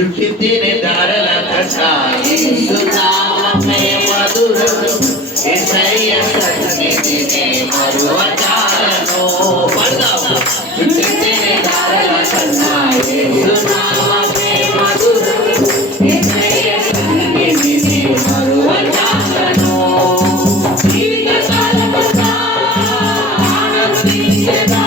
చుట్టితేనే దారల కషాయమే మధురం యేసయ్య సన్నిధిని మరువజాలను పడదాము చుట్టితేనే దారల కషాయమే మధురం యేసయ్య సన్నిధిని మరువజాలను జీవితకాలమంతా ఆనందించెదా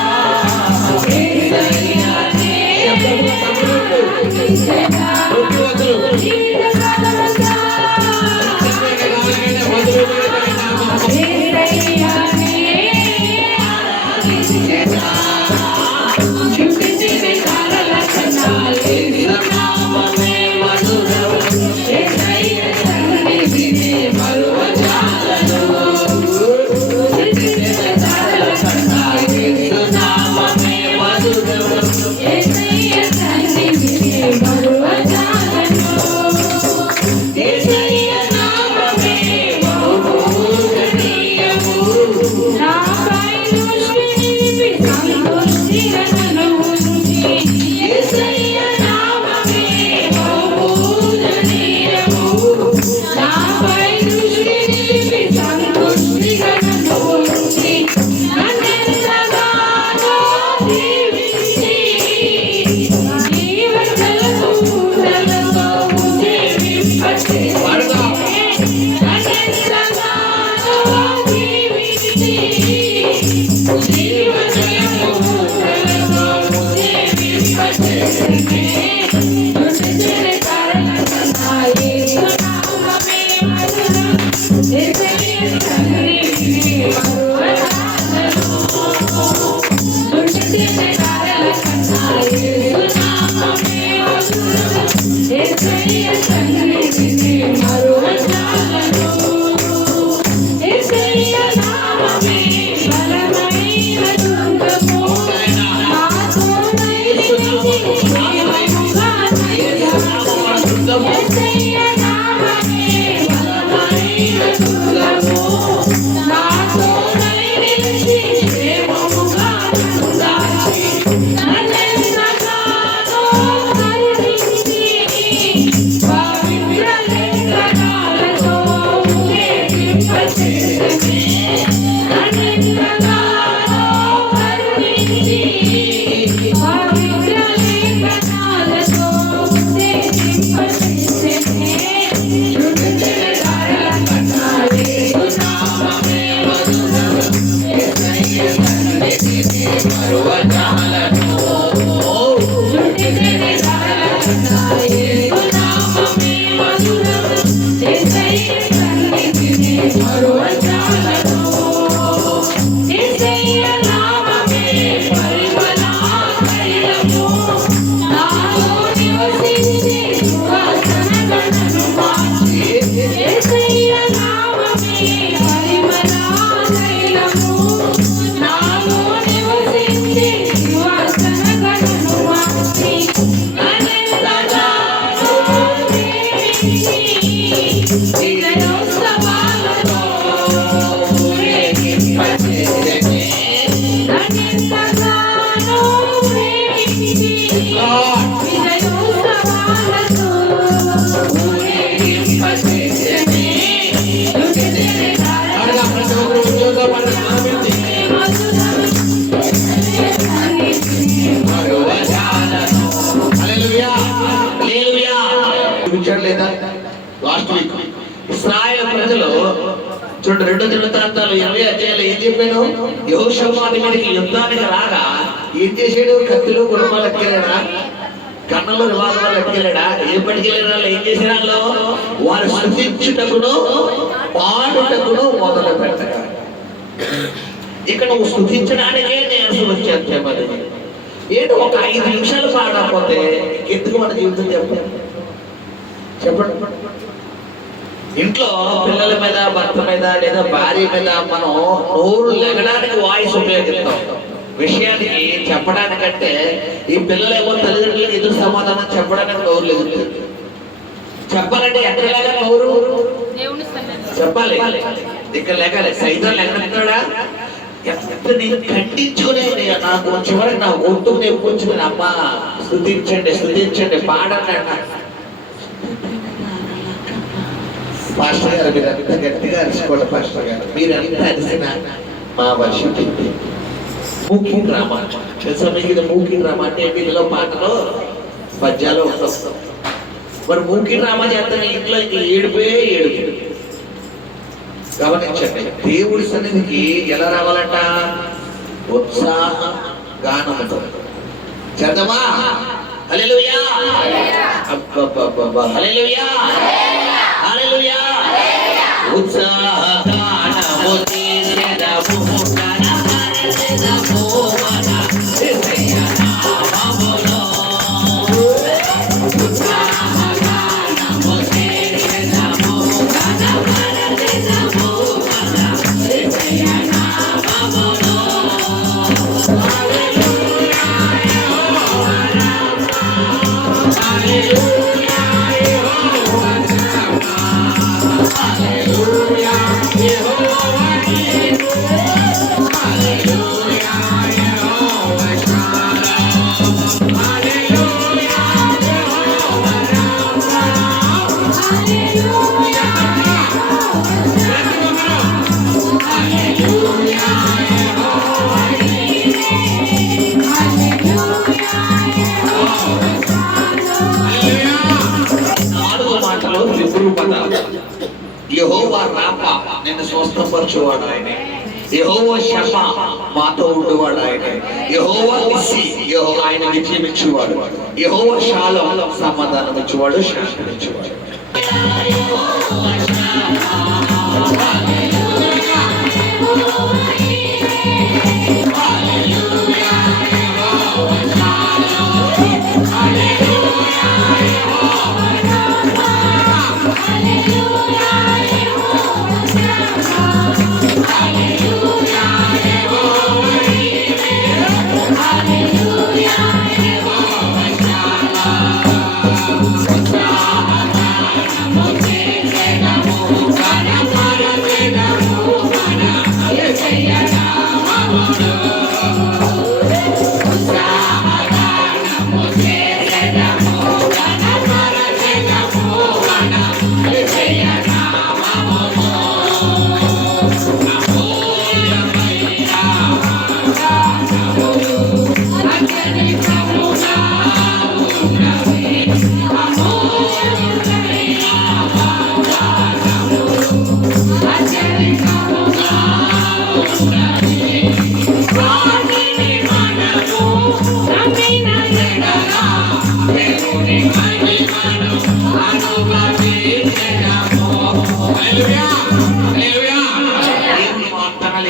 ఇశ్రాయేలు ప్రజలు చూడండి 2 దినవృత్తాంతాలు 20 అధ్యాయాలు ఏం చెప్పాను యెహోషాపాతు మీదకి యుద్ధానికి రాగా ఏం చేశాడు కత్తిలో గుణమాలు ఎక్కిరాడా కన్నులో రివాల్వర్లు ఎక్కిరాడా ఏం పట్టుకెళ్ళిన ఏం చేసినా వారు స్తుతించుటకును పాడుటకును మొదలు పెట్టగా ఇక్కడ నువ్వు స్తుతించడానికే నేను వచ్చాను చెప్పాలి ఏంటి ఒక 5 నిమిషాలు పాడకపోతే ఎందుకు మన జీవితం చెప్పండి ఇంట్లో పిల్లల మీద భర్త మీద లేదా భార్య మీద మనం నోరు లెగడానికి వాయిస్ ఉపయోగిస్తాం విషయానికి చెప్పడానికంటే ఈ పిల్లలేమో తల్లిదండ్రులకు ఎదురు సమాధానం చెప్పడానికి నోరు లెగుతుంది చెప్పాలంటే ఎక్కడలాగా నోరు చెప్పాలి ఇక్కడ లెగాలి సైతం లెగలుగుతాడా నేను ఖండించుకునే నాకు చివరికి నా ఒట్టుకు నేను కూర్చుని అమ్మ స్తుతించండి స్తుతించండి పాడండి అన్న పాస్టర్ గారు మీరు అంత గట్టిగా అరుచుకోండి. పాస్టర్ గారు మీరు ఎంత అరిసినా మా వర్షం మూకీ డ్రామా తెలుసా మీకు? ఇది మూకీ డ్రామా అంటే వీళ్ళలో పాటలో పద్యాలు వస్తాం. మరి మూకీ డ్రామా చేస్తాను ఇంట్లో ఇంక ఏడుపే ఏడుపు. గమనించండి, దేవుడి సన్నిధికి ఎలా రావాలంట? ఉత్సాహ గానముతో. చదవా హల్లెలూయా, అబ్బబ్బబ్బబ్బా హల్లెలూయా, హల్లెలూయా. ఉత్సాహ గానము చేసెదము కనపరచెదము మన యేసయ్య నామములో. ఉత్సాహ గానము చేసెదము కనపరచెదము మన యేసయ్య నామములో. హల్లెలూయా యెహోవా రామా, హల్లెలూయా యెహోవా రామా, హల్లెలూయా యెహోవా నీవే, హల్లెలూయా యెహోవా షాలోమ్, హల్లెలూయా యెహోవా రామా, హల్లెలూయా హల్లెలూయా యెహోవా నీవే, హల్లెలూయా యెహోవా షాలోమ్. 4 మాటలు హెబ్రూ పదాలు. యెహోవా రాఫా నిన్ను స్వస్థపరచువాడు ఆయనే, యెహోవా షమ్మా మాతో ఉండువాడు ఆయనే, యెహోవా నిస్సి ఆయన విజయం ఇచ్చేవాడు, యెహోవా షాలోమ్ సమాధానం ఇచ్చేవాడు, శాంతిని ఇచ్చేవాడు.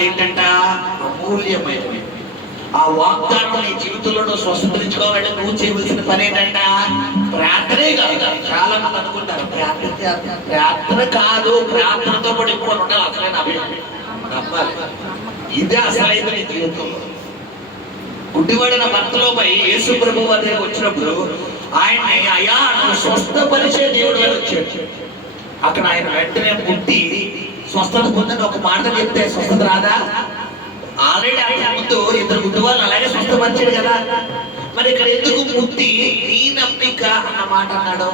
ఏంటంట? అమూల్యమైనవి. ఆ వాగ్దానం నీ జీవితంలో స్వస్థతరించుకోవాలంటే నువ్వు చేయవలసిన పని ఏంటంట? ప్రార్థనే కాదు. చాలా మంది అనుకుంటారు ప్రార్థన కాదు, ప్రార్థనతో పాటు ఎక్కువ ఉండాలి. అసలైన అభిప్రాయం నమ్మాలి. ఇదే అసలైన నీ జీవితంలో. గుడ్డివాడిన భర్తలో పోయి యేసు ప్రభువు వారి దగ్గరికి వచ్చినప్పుడు ఆయన్ని అయ్యా నువ్వు స్వస్థపరిచే దేవుడు అని వచ్చాడు. అక్కడ ఆయన వెంటనే పుట్టి స్వస్థత పొందని ఒక మాట చెప్తే స్వస్థత రాదా? ఆల్రెడీ ఆయన ముందు 2 గుడ్డివాళ్ళు అలాగే స్వస్థపరిచాడు కదా. మరి ఇక్కడ ఎందుకు పుట్టి నీ నమ్మిక అన్న మాట అన్నాడు?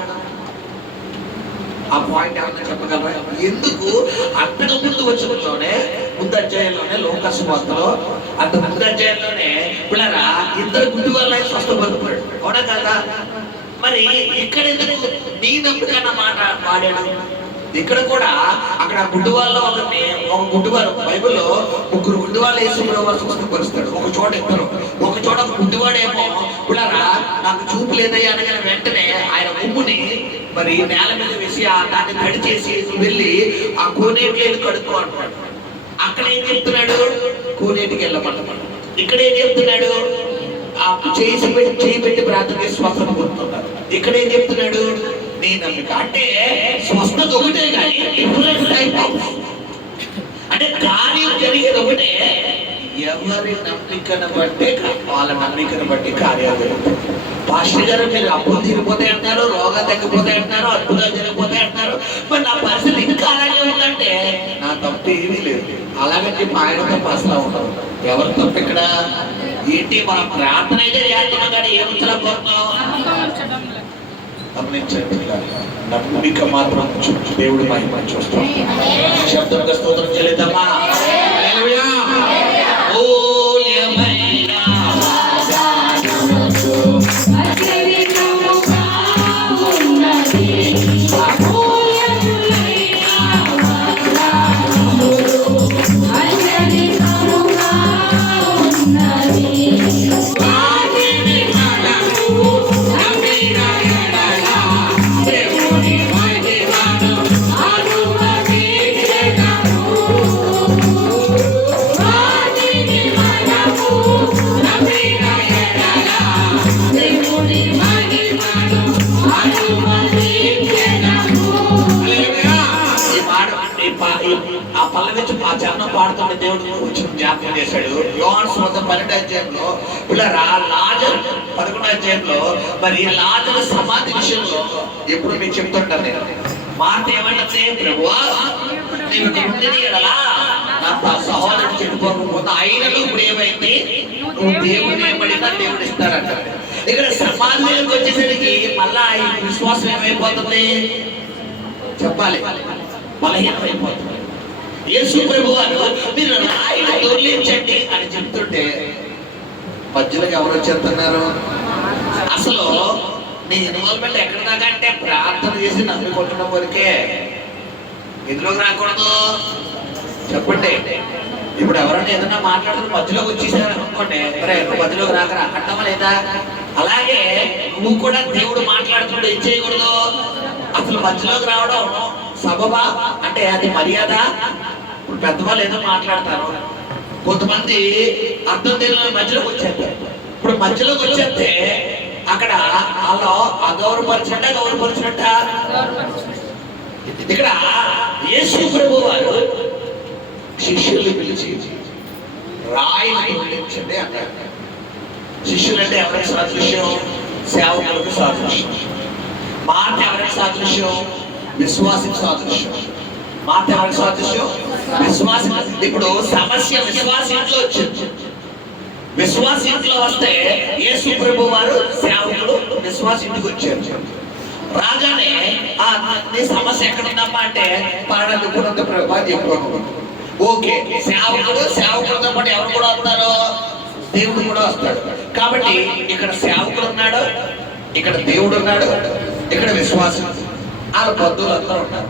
ఆ పాయింట్ ఏమన్నా చెప్పగలరా? ఎందుకు అంతకు ముందు వచ్చినలోనే ముందు అధ్యాయంలోనే లోకాసు వార్తలో అంత ముందు అధ్యాయంలోనే పిల్లరా 2 గుడ్డివాళ్ళని స్వస్థపరుతున్నాడు, అవునా కదా? మరి ఇక్కడ ఎందుకు నీ నమ్మిక అన్న మాట వాడాడు? ఇక్కడ కూడా అక్కడ గుడ్డివాళ్ళలో ఒక గుడ్డివారు బైబిల్లో 3 గుడ్డివాళ్ళు యేసు ప్రభువు స్వస్థపరుస్తాడు. ఒక చోట 2, ఒక చోట గుడ్డివాడేమో పిల్లరా నాకు చూపు లేదయ్యా అనగానే వెంటనే ఆయన ఉమ్ముని మరి నేల మీద వేసి దాన్ని తడి చేసి వెళ్ళి ఆ కోనేటికి కడుక్కో అంటాడు. అక్కడ ఏం చెప్తున్నాడు? కోనేటికి వెళ్ళమంటాడు. ఇక్కడ ఏం చెప్తున్నాడు? ఆ చేయి పెట్టి ప్రార్థన చేసి స్వస్థత పొందుతున్నారు. ఇక్కడ ఏం చెప్తున్నాడు? నీ నమ్మిక. అంటే స్వస్థత ఒకటే కానీ డిఫరెంట్ టైప్ ఆఫ్, అంటే కార్యం జరిగేది ఒకటే. ఎవరి నమ్మికను బట్టి వాళ్ళ నమ్మికను బట్టి కార్యాలు జరుగుతాయి. పాస్టర్ గారు మీరు అప్పులు తీరిపోతాయి అంటున్నారు, రోగాలు తగ్గిపోతాయి అంటున్నారు, అద్భుతాలు జరిగిపోతాయి అంటున్నారు. మరి నా పరిస్థితి ఇంకా అలాగే ఉందంటే నా తప్పు ఏమీ లేదు. అలాగే చెప్పి ఆయన తప్పు అసలు ఉండదు. ఎవరి తప్పు ఇక్కడ? ఏంటి మనం ప్రార్థన అయితే చేస్తున్నాం కానీ ఏముంచలేకపోతున్నాం? గమనించండి, నమ్మిక మాత్రం దేవుడి మహిమ చూస్తాం. శబ్దంగా స్తోత్రం చెల్లిద్దామా? హల్లెలూయా. ఆ పల్లవించి ఆ చరణం పాడుతున్న దేవుడు వచ్చిన జ్ఞాపకం చేశాడు. యోహాను సువార్త 12వ అధ్యాయంలో పిల్లరా లాజరు 11వ అధ్యాయంలో మరి లాజరు సమాధి విషయంలో ఎప్పుడు మీకు చెప్తుంటాను నేను. మాట ఏమంటే, ప్రభువా నీవు ఉండిని ఎడలా నా సహోదరుడు చెడిపోకపోతే అయినను ఇప్పుడు ఏమైంది, నువ్వు దేవుడిని ఏమడినా దేవుడు ఇస్తాడంట. ఇక్కడ సమాధిలోకి వచ్చేసరికి మళ్ళా ఈ విశ్వాసం ఏమైపోతుంది చెప్పాలి, బలహీనమైపోతుంది. యేసు ప్రభువారు మీరు రాయిని దొర్లించండి అని చెప్తుంటే మధ్యలోకి ఎవరు వచ్చేస్తున్నారు? అసలు నీ ఇన్వాల్వ్మెంట్ ఎక్కడ దాకా అంటే ప్రార్థన చేసి నమ్ముకుంటున్న వరకే, ఎందులోకి రాకూడదు చెప్పండి. ఇప్పుడు ఎవరైనా ఏదైనా మాట్లాడుతూ మధ్యలోకి వచ్చేసారు అనుకోండి, మరి మధ్యలోకి రాకరా అంటామా లేదా? అలాగే నువ్వు కూడా దేవుడు మాట్లాడుతున్నాడు ఏం చేయకూడదు, అసలు మధ్యలోకి రావడం సబబా అంటే అది మర్యాద. ఇప్పుడు పెద్దవాళ్ళు ఏదో మాట్లాడతారు, కొంతమంది అర్థం తెలియని మధ్యలోకి వచ్చేస్తారు. ఇప్పుడు మధ్యలోకి వచ్చేస్తే అక్కడ వాళ్ళు అగౌరవపరిచినట్ట గౌరవపరిచినట్ట. ఇక్కడ యేసు ప్రభు వారు శిష్యుల్ని పిలిచి రాయిని దొర్లించండి అన్నారు. శిష్యులు అంటే ఎవరికి సాదృశ్యం? సేవకులకు సాదృశ్యం. మాట ఎవరికి సాదృశ్యం? విశ్వాసం సాదృశ్యం. మాట ఎవరికి సాదృశ్యం? విశ్వాసం. ఇప్పుడు సమస్య విశ్వాసం ఇంట్లో వచ్చింది. విశ్వాసం ఇంట్లో వస్తే యేసు ప్రభు వారు సేవకులు విశ్వాసం ఇంటికి వచ్చారు. రాగానే నీ సమస్య ఎక్కడుందమ్మా అంటే పాడలు కూడా ప్రభు అని చెప్పాను. ఓకే, సేవకులతో పాటు ఎవరు కూడా వస్తారు? దేవుడు కూడా వస్తాడు. కాబట్టి ఇక్కడ సేవకుడు ఉన్నాడు, ఇక్కడ దేవుడు ఉన్నాడు, ఇక్కడ విశ్వాసం, వాళ్ళ బంధువులు అందరూ ఉన్నారు.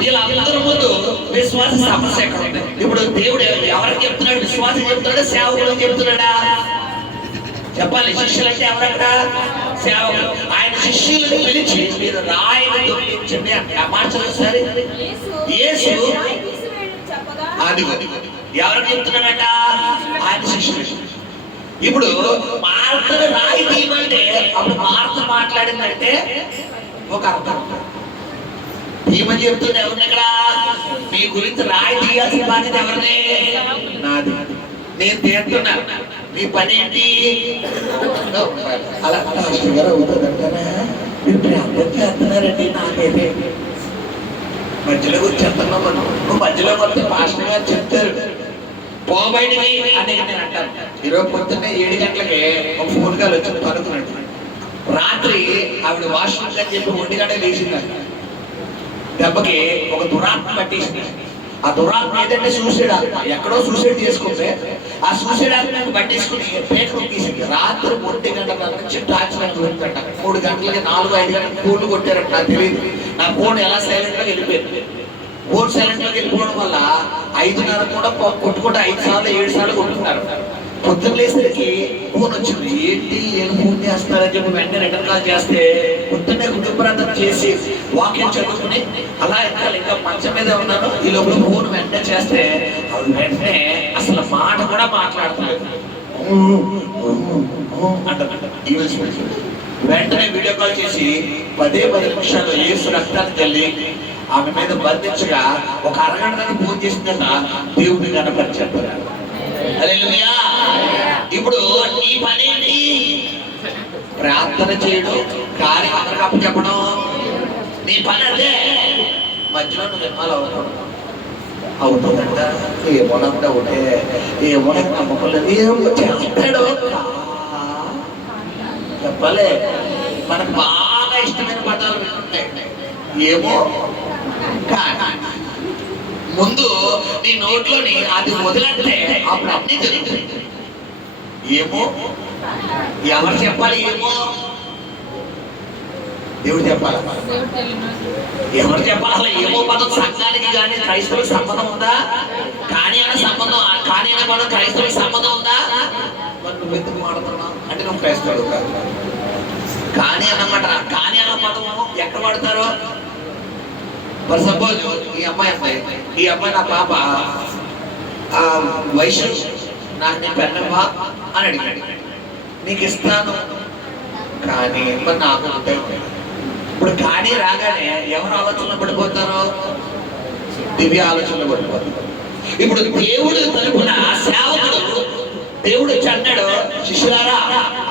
వీళ్ళందరూ ముందు విశ్వాస సమస్య ఎక్కడ ఉంది? ఇప్పుడు దేవుడు ఎవరికి చెప్తున్నాడు? విశ్వాసం చెప్తున్నాడు, సేవకుడు చెప్తున్నాడా? చెప్పాలి. శిష్యులు అంటే ఎవరక్కడ? సేవకులు. ఆయన శిష్యులను పిలిచి మీరు రాయిని దొర్లించండి అంటే ఆ మాట ఒకసారి. యేసు అది ఎవరికి చెప్తున్నాడట? ఆయన శిష్యులు. ఇప్పుడు మార్తను రాయి తీయమంటే అప్పుడు మార్త మాట్లాడిందంటే ఒక అర్థం. తీయమని చెప్తుంది ఎవరిని? ఇక్కడ మీ గురించి రాయి తీయాల్సిన బాధ్యత ఎవరిది? నాది. నేను తీస్తున్నా, మీ పని ఏంటి? అలా గారు అవుతుందంటారా? మీరు ప్రార్థన చేస్తున్నారండి. నాకైతే మధ్యలోకి వచ్చేస్తున్నాం. నువ్వు మధ్యలోకి వస్తే పాస్టర్ గారు చెప్తారు పోబయటికి అని నేను అంటాను. ఈరోజు పొద్దున్నే 7 గంటలకి ఒక ఫోన్ కాల్ వచ్చి పడుకున్నాడు. రాత్రి ఆవిడ వాష్రూమ్ అని చెప్పి 1 గంట లేచిందంట. దెబ్బకి ఒక దురాత్మ పట్టేసింది. ఆ దురాత్మ ఏదంటే సూసైడ్ ఆత్మ. ఎక్కడో సూసైడ్ చేసుకుంటే ఆ సూసైడ్ ఆత్మని పట్టేసుకుని పేటకు తీసింది. రాత్రి 1 గంటల నుంచి టార్చర్ దొరుకుతుంట. 3 గంటలకి 4-5 గంటలకు ఫోన్లు కొట్టారంట. నాకు తెలియదు. నా ఫోన్ ఎలా సైలెంట్ గా వెళ్ళిపోయింది. ఫోన్ సైలెంట్ లోకి వెళ్ళిపోవడం వల్ల 5:30 కూడా కొట్టుకుంటే 5 సార్లు 7 సార్లు కొట్టుకున్నారు. పొద్దున్న లేసరికి ఫోన్ వచ్చింది. ఏంటి ఏం ఫోన్ చేస్తున్నారని చెప్పి వెంటనే రిటర్న్ కాల్ చేస్తే పొద్దున్నే కుటుంబరాధన చేసి వాక్యం చదువుకుని అలా ఇంకా మంచం మీద ఉన్నాను. ఈ లోపల ఫోన్ వెంటనే చేస్తే వెంటనే అసలు మాట కూడా మాట్లాడుతున్నారు అంటారు. వెంటనే వీడియో కాల్ చేసి 10 నిమిషాలు యేసు రక్తాన్ని తల్లి ఆమె మీద బంధించగా ఒక అరగంటకు ఫోన్ చేసిందట. దేవుడిని కనపరిచారు. హల్లెలూయా. ఇప్పుడు నీ పని ఏంటి? ప్రార్థన చేయడం, కార్యం అందరికి అప్పచెప్పడం. నీ పని అదే. మధ్యలో నువ్వు వినాలి అవుతుందంట. ఏమోనంటే ఒకటే ఏమోనే నమ్మకం ఏమో చేస్తాడు చెప్పలే. మనకు బాగా ఇష్టమైన పదాలు ఉంటాయి. ఏమో కానీ ముందు నీ నోట్లోని అది వదిలంటే అప్పుడు అన్ని జరుగుతాయి. ఏమో ఎవరు చెప్పాలి? ఏమో దేవుడు చెప్పాలి. ఎవరు చెప్పాలి? అసలు ఏమో పదం సంఘానికి కానీ క్రైస్తవులకు సంబంధం ఉందా? కానీ అనే సంబంధం, కానీ అనే పదం క్రైస్తవులకు సంబంధం ఉందా? నువ్వు ఎందుకు మాడుతున్నావు అంటే నువ్వు క్రైస్తవుడు కాదు. కానీ అన్నమాట. కానీ అన్న పదం ఎక్కడ వాడతారో ఫర్ సపోజ్ ఈ అమ్మాయి నా పాప వయసు నాకు నీ పెన్నమ్మా అని అడిగాడు. నీకు ఇస్తాను కానీ మరి నాకు ఉంటాయి. ఇప్పుడు కానీ రాగానే ఎవరు ఆలోచనలో పడిపోతారో? దివ్య ఆలోచనలో పడిపోతారు. ఇప్పుడు దేవుడు తరపున సేవకుడు దేవుడు వచ్చి అన్నాడు, శిష్యులారా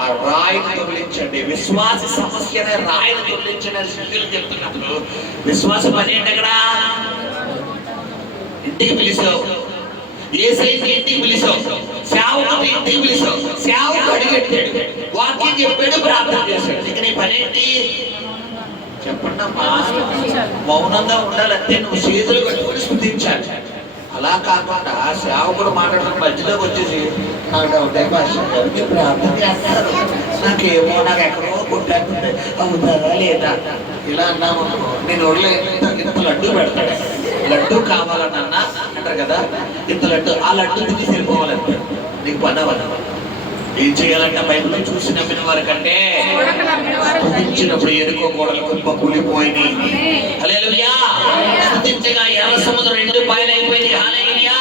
ఆ రాయిని తొలగించండి, విశ్వాస సమస్య అనే రాయిని తొలగించండి అని శిష్యులు చెప్తున్నప్పుడు విశ్వాసం అనేది అక్కడ ఇంటికి పిలిచావు, ఏసైకి ఇంటికి పిలిచావు, సేవకుడు ఇంటికి పిలిచావు, సేవకుడు అడిగెట్టాడు, వాక్యం చెప్పాడు, ప్రార్థన చేశాడు. ఇక నీ పనేంటి చెప్పండి అమ్మా? మౌనంగా ఉండాలంటే నువ్వు చేతులు కట్టుకుని స్తుతించాలి. అలా కాకుండా సేవకుడు మాట్లాడుతున్న మధ్యలోకి వచ్చేసి నాకు ప్రార్థన చేస్తారు, నాకేమో నాకు ఎక్కడో కొట్టేస్తుంది, అవుతారా లేదా ఇలా అన్నాము. నేను ఒళ్ళే ఇంత లడ్డు పెడతాడు, లడ్డు కావాలన్నా అంటారు కదా, ఇంత లడ్డు, ఆ లడ్డు తిని సరిపోవాలంటే నీకు పని అవ్వదు. ఏం చేయాలంటే బైబిల్లో చూసి నమ్మిన వారి కంటే స్తుతించినప్పుడు ఎరుకో గోడలు కుప్ప కూలిపోయింది. హల్లెలూయా. స్తుతించగా ఎర్ర సముద్రం 2 పాయలైపోయింది. హల్లెలూయా.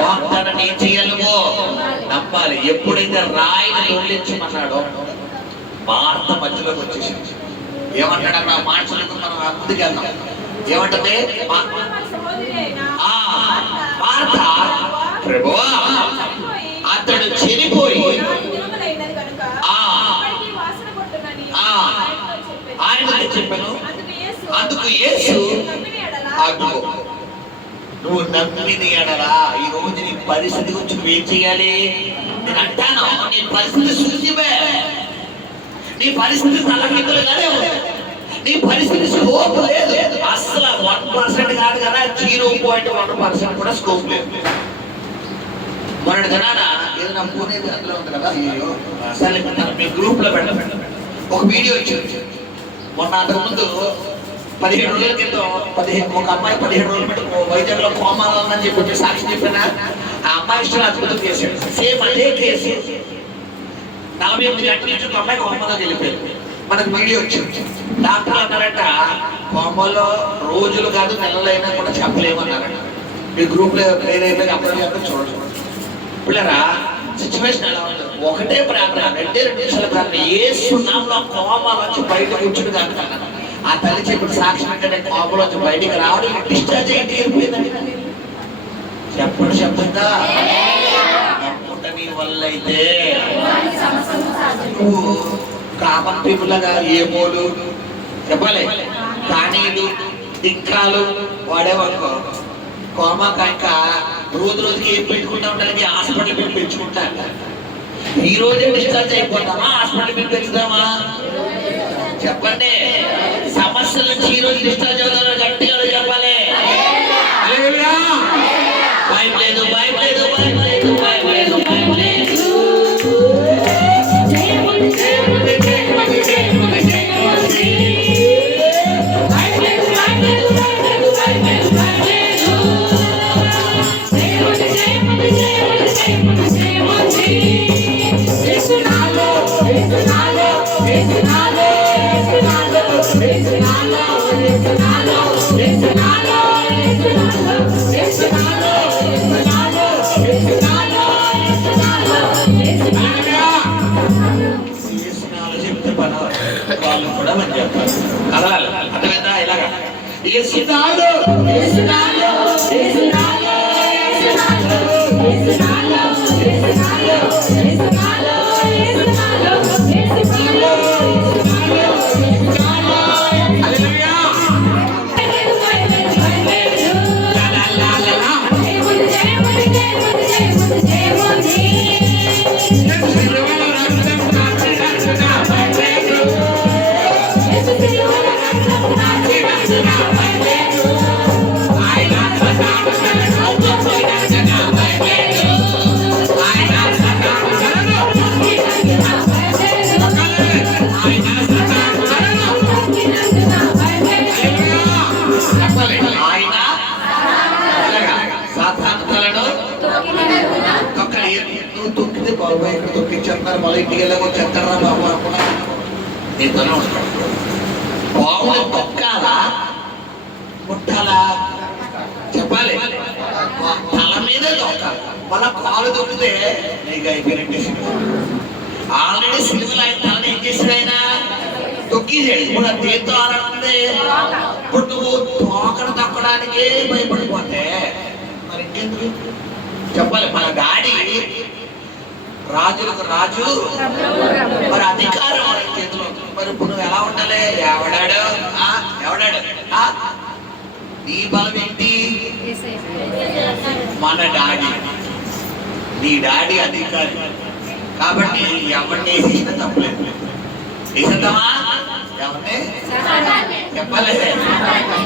వాగ్దానం ఏం చేయాలో నమ్మాలి. ఎప్పుడైతే రాయిని తొలగించమన్నాడో మార్త మధ్యలోకి వచ్చేసింది. ఏమంటాడు అక్కడ? మాటలకు మనం ముందుకు వెళ్దాం. ఏమంటే మార్త, ప్రభువా అతడు చనిపోయి ఆయన చెప్పాను. అందుకు యేసు నువ్వు నమ్మిన ఎడలా ఈ రోజు నీ పరిస్థితి గురించి నువ్వేం చేయాలి? నేను అంటాను, నీ పరిస్థితి సూచివే, నీ పరిస్థితి తలకిందులుగానే ఉంది, నీ పరిస్థితి స్కోప్ లేదు. అసలు 1% కాదు కదా, 0.1% కూడా స్కోప్ లేదు. మొన్నటి దినాన ఏదైనా పూనేది అందులో ఉంది కదా, మీ గ్రూప్ లో పెట్టండి. ఒక వీడియో వచ్చింది మొన్న. అంతకుముందు 17 రోజుల క్రితం ఒక అమ్మాయి 17 రోజుల పెట్టి వైద్యంలో కోమాలో ఉందని చెప్పి సాక్షి చెప్పిన ఆ అమ్మాయి ఇష్టం అద్భుతం చేశాడు. సేమ్ అదే కేసు 48 గంటల నుంచి ఒక అమ్మాయి కోమాలోకి వెళ్ళిపోయింది. మనకు వీడియో వచ్చింది. డాక్టర్లు అన్నారట, కోమాలో రోజులు కాదు నెలలైనా కూడా చెప్పలేమన్నారట. మీ గ్రూప్ లో పేరైపోయి అప్పుడు చూడండి పిల్లరా, సిచ్యువేషన్ ఎలా ఉంది? ఒకటే ప్రార్థన, 2 నిమిషాల ప్రార్థన. యేసు నామములో కోమాలోంచి బయటకు కూర్చుని కాదు ఆ తల్లి చెప్పిన సాక్షి అంటే కోపంలోంచి బయటికి రావడం డిశ్చార్జ్ అయ్యి వెళ్ళిపోయిందండి. చెప్పండి చెప్తుందా? నమ్ముట నీ వల్ల అయితే నువ్వు కామన్ పీపుల్ లాగా ఏమోలు చెప్పాలి, కానీలు ఇంకాలు వాడేవనుకో కోమాక ఇంకా రోజుకి ఏం పెట్టుకుంటా ఉంటానికి హాస్పిటల్ బిల్ పెంచుకుంటా. ఈ రోజే డిశ్చార్జ్ అయిపోతామా? హాస్పిటల్ బిల్ పెంచుదామా? చెప్పండి. సమస్యల నుంచి ఈ రోజు డిశ్చార్జ్ అవుతారో గట్టిగా చెప్పాలి. భయం లేదు, భయం లేదు, భయం లేదు, భయం లేదు, భయం లేదు. వాళ్ళు కూడా మనం చెప్పాలి. కదాలి అర్థమైందా? ఇలాగా యేసునాలో యేసునాలో యేసునాలో యేసునాలో యేసునాలో యేసునాలో యేసునాలో యేసునాలో యేసునాలో యేసునాలో హల్లెలూయా. తొక్కించేస్తున్నారు. మళ్ళీ ఇంటికి వెళ్ళాక వచ్చేస్తారా బాబు అనుకున్నా. ఇతను బాగుంది తొక్కాలా ముట్టాలా చెప్పాలి. తల మీదే తొక్కాలి. మన కాలు తొక్కితే నీకు అయిపోయినట్టే. ఆల్రెడీ సినిమాలు ఆయన తలని ఏం చేశాడు? ఆయన తొక్కిసాడు. ఇప్పుడు ఆ దేంతో ఆడుతుంది. ఇప్పుడు నువ్వు తోకను తొక్కడానికే భయపడిపోతే మరి ఇంకెందుకు చెప్పాలి. మన డాడీ రాజులకు రాజు, మరి అధికారం మన చేతిలో. మరి ఇప్పుడు నువ్వు ఎలా ఉండాలి? ఎవడాడు ఎవడాడు నీ బలం ఏంటి? మన డాడీ. నీ డాడీ అధికారి కాబట్టి ఎవరిని వేసేసినా తప్పలేదు. వేసేద్దామా? ఎవరిని చెప్పలే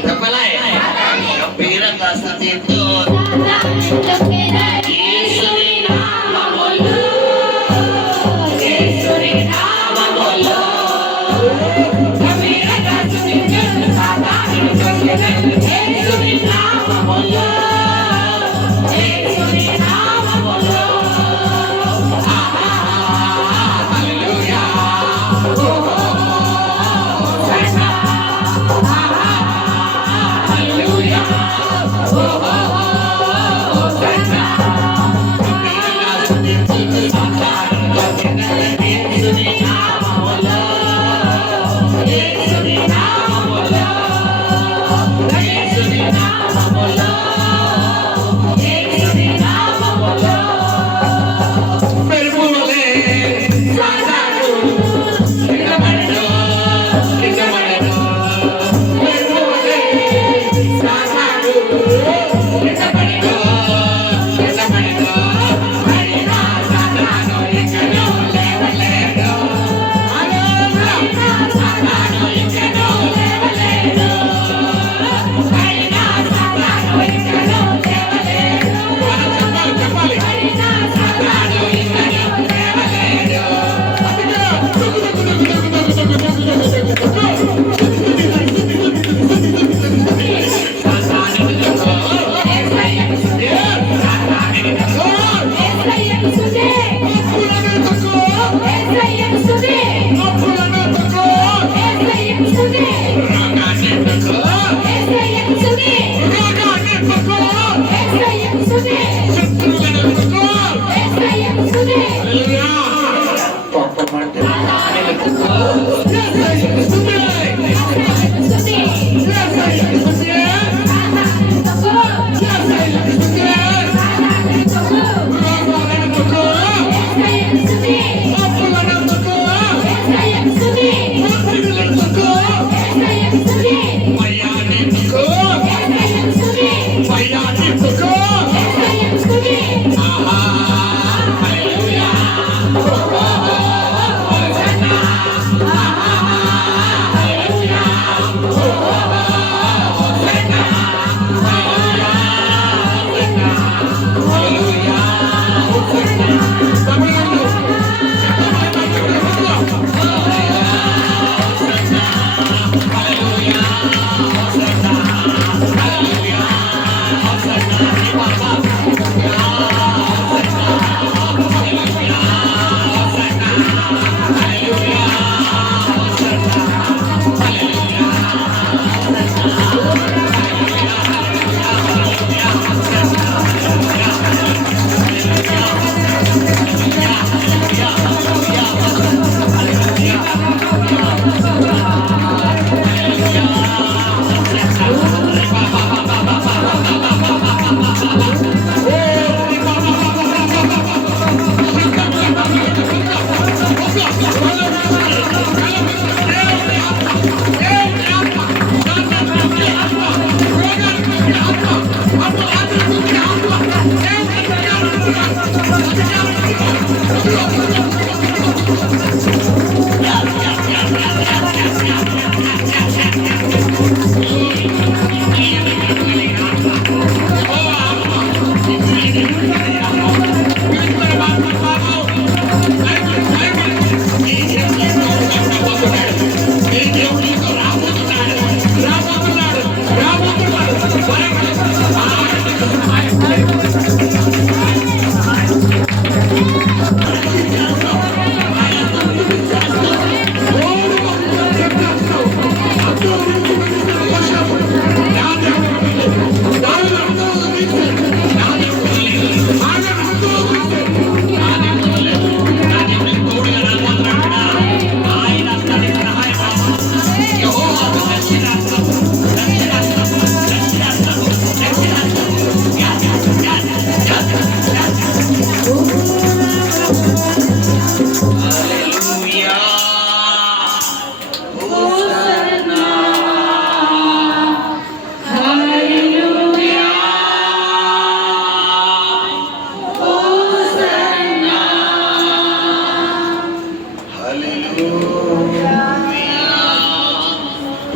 చెప్పలే పేరంగా స్థితితో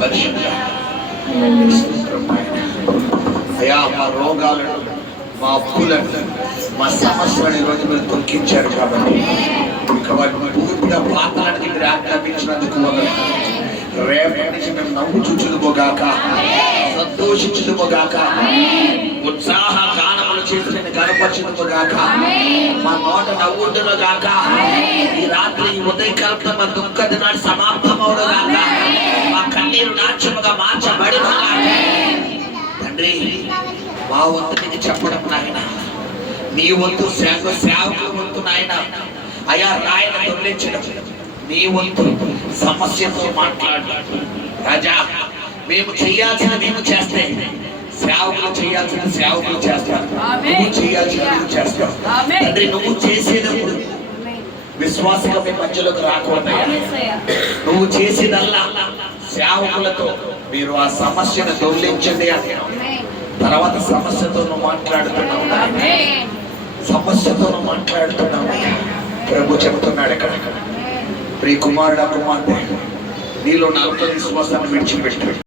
పరిశుద్ధ అయ్యా మా రోగాలను, మా అప్పులను, మా సమస్యలను ఈరోజు మీరు తొలగించారు కాబట్టి ఇక వాటిని పూర్తిగా పాత్రలకి మీరు ఆజ్ఞాపించినందుకు రేపటి నుంచి మేము నవ్వు చూచుదుముగాక, సంతోషించుదుముగాక, ఉత్సాహ గానములు చేసి నేను కనపరచుదుముగాక, మా నోట నవ్వుండునుగాక. ఈ రాత్రి ఈ ఉదయకాలంలో మా దుఃఖ దినాలు సమాప్తమవునుగాక, మా కన్నీరు నాట్యముగా మార్చబడునుగాక. తండ్రి మా వంతునికి చెప్పడం నాయన, నీ వంతు సేవకుల వంతు నాయన అయా రాయన దొర్లించడం, నీ వంతు సమస్యతో మాట్లాడు రాజా. మేము చేయాల్సిన మేము చేస్తే సేవకులు చేయాల్సిన సేవకులు చేస్తారు, నువ్వు చేయాల్సిన నువ్వు చేస్తావు. తండ్రి నువ్వు చేసేటప్పుడు విశ్వాసంగా మీ మధ్యలోకి రాకూడదయ్యా. నువ్వు చేసేదల్లా సేవకులతో మీరు ఆ సమస్యను దొర్లించండి అని తర్వాత సమస్యతో నువ్వు మాట్లాడుతున్నావు, సమస్యతో నువ్వు మాట్లాడుతున్నావు. ప్రభు చెబుతున్నాడు ఇక్కడ, ప్రియ కుమారుడా కుమార్తె, నీలో 40 విశ్వాసాన్ని విడిచిపెట్టు.